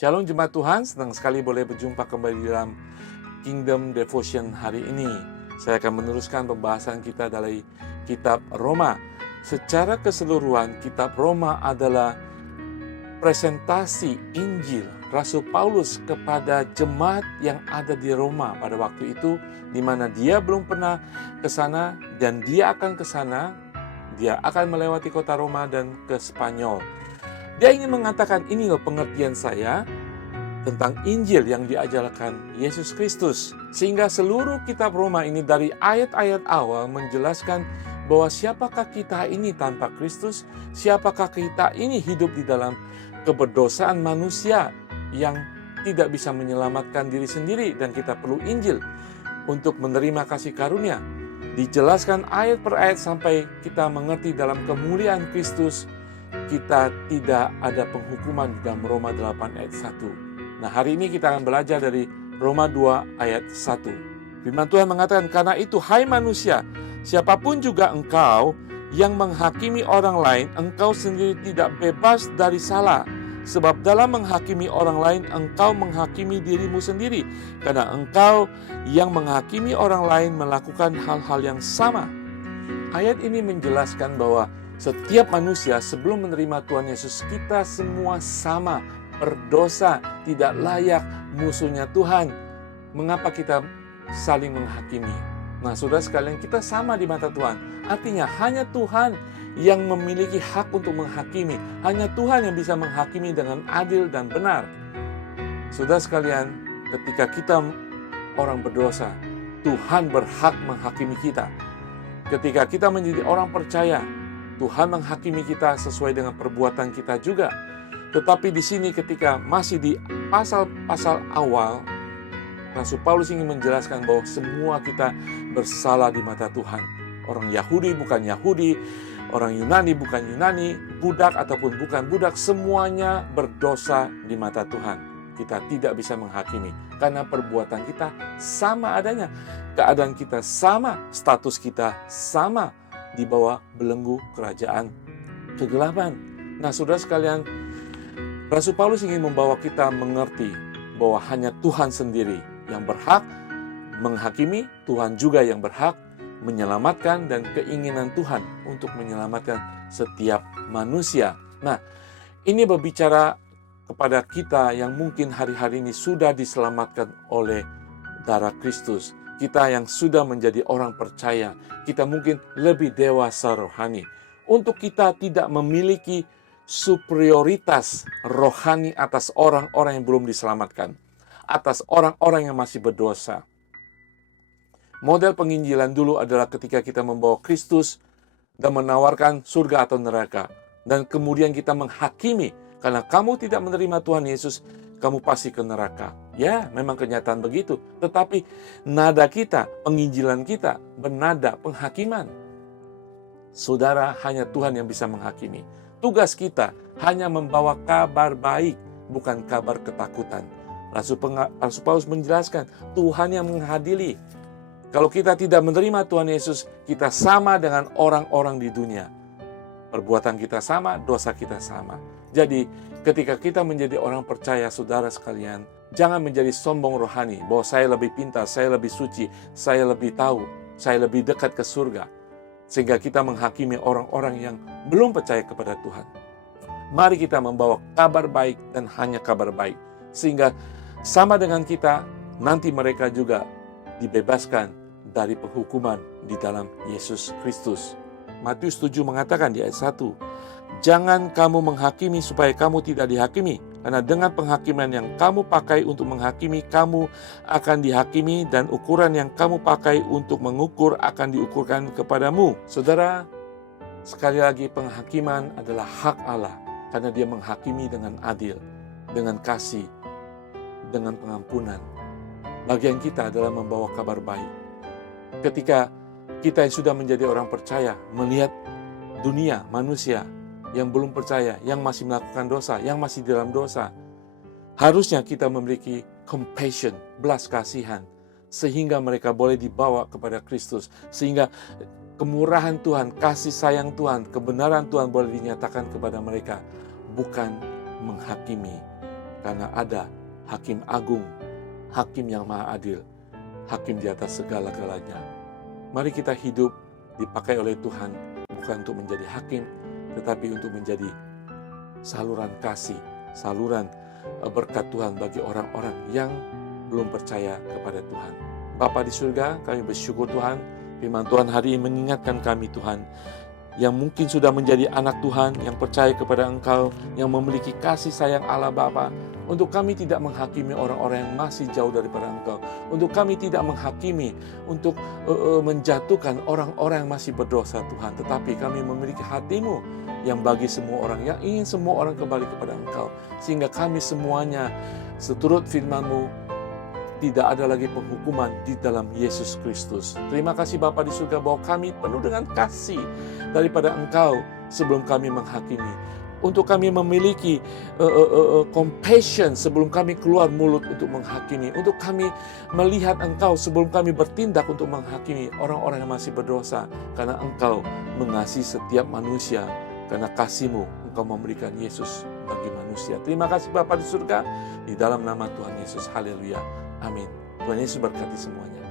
Shalom jemaat Tuhan, senang sekali boleh berjumpa kembali dalam Kingdom Devotion hari ini. Saya akan meneruskan pembahasan kita dari kitab Roma. Secara keseluruhan, kitab Roma adalah presentasi Injil Rasul Paulus kepada jemaat yang ada di Roma pada waktu itu, di mana dia belum pernah ke sana dan dia akan ke sana. Dia akan melewati kota Roma dan ke Spanyol. Dia ingin mengatakan, ini loh pengertian saya tentang Injil yang diajarkan Yesus Kristus. Sehingga seluruh kitab Roma ini dari ayat-ayat awal menjelaskan bahwa siapakah kita ini tanpa Kristus, siapakah kita ini hidup di dalam keberdosaan manusia yang tidak bisa menyelamatkan diri sendiri, dan kita perlu Injil untuk menerima kasih karunia. Dijelaskan ayat per ayat sampai kita mengerti dalam kemuliaan Kristus, kita tidak ada penghukuman di dalam Roma 8 ayat 1. Nah, hari ini kita akan belajar dari Roma 2 ayat 1. Firman Tuhan mengatakan, karena itu hai manusia, siapapun juga engkau yang menghakimi orang lain, engkau sendiri tidak bebas dari salah. Sebab dalam menghakimi orang lain, engkau menghakimi dirimu sendiri. Karena engkau yang menghakimi orang lain melakukan hal-hal yang sama. Ayat ini menjelaskan bahwa setiap manusia sebelum menerima Tuhan Yesus, kita semua sama, berdosa, tidak layak, musuhnya Tuhan. Mengapa kita saling menghakimi? Nah, saudara sekalian, kita sama di mata Tuhan. Artinya hanya Tuhan yang memiliki hak untuk menghakimi. Hanya Tuhan yang bisa menghakimi dengan adil dan benar. Saudara sekalian, ketika kita orang berdosa, Tuhan berhak menghakimi kita. Ketika kita menjadi orang percaya, Tuhan menghakimi kita sesuai dengan perbuatan kita juga. Tetapi di sini ketika masih di pasal-pasal awal, Rasul Paulus ingin menjelaskan bahwa semua kita bersalah di mata Tuhan. Orang Yahudi bukan Yahudi, orang Yunani bukan Yunani, budak ataupun bukan budak, semuanya berdosa di mata Tuhan. Kita tidak bisa menghakimi karena perbuatan kita sama adanya. Keadaan kita sama, status kita sama di bawah belenggu kerajaan kegelapan. Nah, saudara sekalian, Rasul Paulus ingin membawa kita mengerti bahwa hanya Tuhan sendiri yang berhak menghakimi, Tuhan juga yang berhak menyelamatkan, dan keinginan Tuhan untuk menyelamatkan setiap manusia. Nah, ini berbicara kepada kita yang mungkin hari-hari ini sudah diselamatkan oleh darah Kristus. Kita yang sudah menjadi orang percaya, kita mungkin lebih dewasa rohani. Untuk kita tidak memiliki superioritas rohani atas orang-orang yang belum diselamatkan, atas orang-orang yang masih berdosa. Model penginjilan dulu adalah ketika kita membawa Kristus dan menawarkan surga atau neraka. Dan kemudian kita menghakimi, karena kamu tidak menerima Tuhan Yesus, kamu pasti ke neraka. Ya, memang kenyataan begitu. Tetapi nada kita, penginjilan kita bernada penghakiman. Saudara, hanya Tuhan yang bisa menghakimi. Tugas kita hanya membawa kabar baik, bukan kabar ketakutan. Rasul Paulus menjelaskan, Tuhan yang mengadili. Kalau kita tidak menerima Tuhan Yesus, kita sama dengan orang-orang di dunia. Perbuatan kita sama, dosa kita sama. Jadi, ketika kita menjadi orang percaya, saudara sekalian, jangan menjadi sombong rohani, bahwa saya lebih pintar, saya lebih suci, saya lebih tahu, saya lebih dekat ke surga. Sehingga kita menghakimi orang-orang yang belum percaya kepada Tuhan. Mari kita membawa kabar baik dan hanya kabar baik. Sehingga sama dengan kita, nanti mereka juga dibebaskan dari penghukuman di dalam Yesus Kristus. Matius 7 mengatakan di ayat 1, jangan kamu menghakimi supaya kamu tidak dihakimi. Karena dengan penghakiman yang kamu pakai untuk menghakimi, kamu akan dihakimi, dan ukuran yang kamu pakai untuk mengukur akan diukurkan kepadamu. Saudara, sekali lagi penghakiman adalah hak Allah. Karena dia menghakimi dengan adil, dengan kasih, dengan pengampunan. Bagian kita adalah membawa kabar baik. Ketika kita yang sudah menjadi orang percaya, melihat dunia, manusia yang belum percaya, yang masih melakukan dosa, yang masih di dalam dosa, harusnya kita memiliki compassion, belas kasihan, sehingga mereka boleh dibawa kepada Kristus, sehingga kemurahan Tuhan, kasih sayang Tuhan, kebenaran Tuhan boleh dinyatakan kepada mereka, bukan menghakimi. karena ada Hakim Agung, Hakim yang Maha Adil, Hakim di atas segala-galanya. Mari kita hidup dipakai oleh Tuhan, bukan untuk menjadi hakim, tetapi untuk menjadi saluran kasih, saluran berkat Tuhan bagi orang-orang yang belum percaya kepada Tuhan. Bapa di surga, kami bersyukur Tuhan, firman Tuhan hari ini mengingatkan kami Tuhan, yang mungkin sudah menjadi anak Tuhan, yang percaya kepada Engkau, yang memiliki kasih sayang Allah Bapa, untuk kami tidak menghakimi orang-orang yang masih jauh daripada Engkau, untuk kami tidak menghakimi, untuk menjatuhkan orang-orang yang masih berdosa Tuhan, tetapi kami memiliki hati-Mu yang bagi semua orang, yang ingin semua orang kembali kepada Engkau, sehingga kami semuanya seturut firman-Mu, tidak ada lagi penghukuman di dalam Yesus Kristus. Terima kasih Bapa di surga bahwa kami penuh dengan kasih daripada Engkau sebelum kami menghakimi. Untuk kami memiliki compassion sebelum kami keluar mulut untuk menghakimi. Untuk kami melihat Engkau sebelum kami bertindak untuk menghakimi orang-orang yang masih berdosa. Karena Engkau mengasihi setiap manusia. Karena kasih-Mu Engkau memberikan Yesus bagi manusia. Terima kasih Bapa di surga. Di dalam nama Tuhan Yesus. Haleluya. Amin. Tuhan Yesus berkati semuanya.